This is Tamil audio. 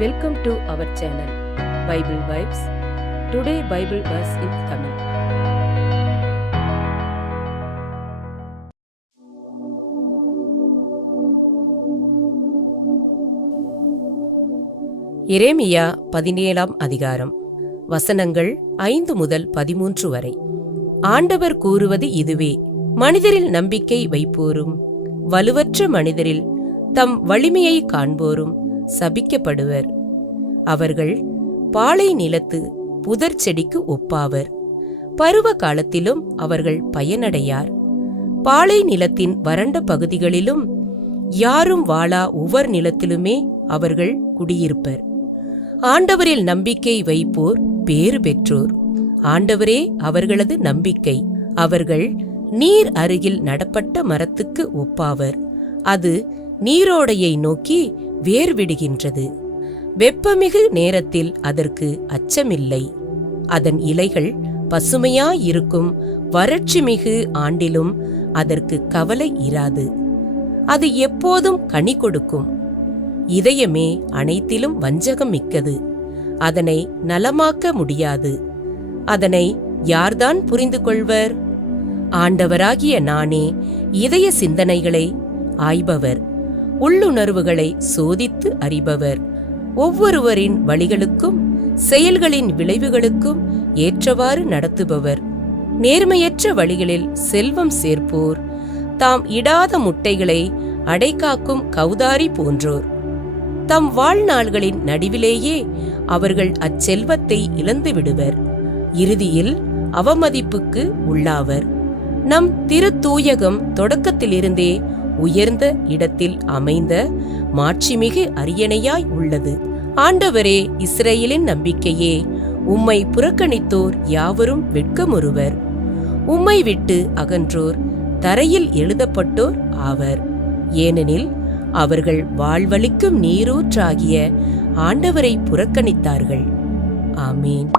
Welcome to our channel Bible Vibes. Today Bible verse in Tamil. எரேமியா 17ஆம் அதிகாரம். வசனங்கள் 5 முதல் 13 வரை. ஆண்டவர் கூறுவது இதுவே: மனிதரில் நம்பிக்கை வைப்போரும் வலுவற்ற மனிதரில் தம் வலிமையை காண்போரும் சபிக்கப்படுவர். அவர்கள் பாலை நிலத்து புதர் செடிக்கு ஒப்பாவர். பருவ காலத்திலும் அவர்கள் பயனடையார். பாலை நிலத்தின் வறண்ட பகுதிகளிலும் யாரும் வாழா உவர் நிலத்திலுமே அவர்கள் குடியிருப்பர். ஆண்டவரில் நம்பிக்கை வைப்போர் பேறு பெற்றோர். ஆண்டவரே அவர்களது நம்பிக்கை. அவர்கள் நீர் அருகில் நடப்பட்ட மரத்துக்கு ஒப்பாவர். அது நீரோடையை நோக்கி வேர்விடுகின்றது. வெப்பமிகு நேரத்தில் அதற்கு அச்சமில்லை. அதன் இலைகள் பசுமையாயிருக்கும். வறட்சிமிகு ஆண்டிலும் அதற்கு கவலை இராது. அது எப்போதும் கனி கொடுக்கும். இதயமே அனைத்திலும் வஞ்சகம் மிக்கது. அதனை நலமாக்க முடியாது. அதனை யார்தான் புரிந்து கொள்வர்? ஆண்டவராகிய நானே இதய சிந்தனைகளை ஆய்பவர், உள்ளுணர்வுகளை சோதித்து அறிபவர். ஒவ்வொருவரின் வழிகளுக்கும் செயல்களின் விளைவுகளுக்கும் ஏற்றவாறு நடத்துபவர். நேர்மையற்ற வழிகளில் செல்வம் சேர்ப்போர் தாம் இடாத முட்டைகளை அடைகாக்கும் கௌதாரி போன்றோர். தம் வாழ்நாள்களின் நடுவிலேயே அவர்கள் அச்செல்வத்தை இழந்து விடுவர். இறுதியில் அவமதிப்புக்கு உள்ளாவர். நம் திருத்தூயகம் தொடக்கத்திலிருந்தே உயர்ந்த இடத்தில் அமைந்த மாட்சிமிகு அரியணையாய் உள்ளது. ஆண்டவரே இஸ்ரவேலின் நம்பிக்கையே, உம்மை புறக்கணித்தோர் யாவரும் வெட்கமுறுவர். உம்மை விட்டு அகன்றோர் தரையில் எழுதப்பட்டோர் ஆவர். ஏனெனில் அவர்கள் வாழ்வளிக்கும் நீரூற்றாகிய ஆண்டவரை புறக்கணித்தார்கள். ஆமீன்.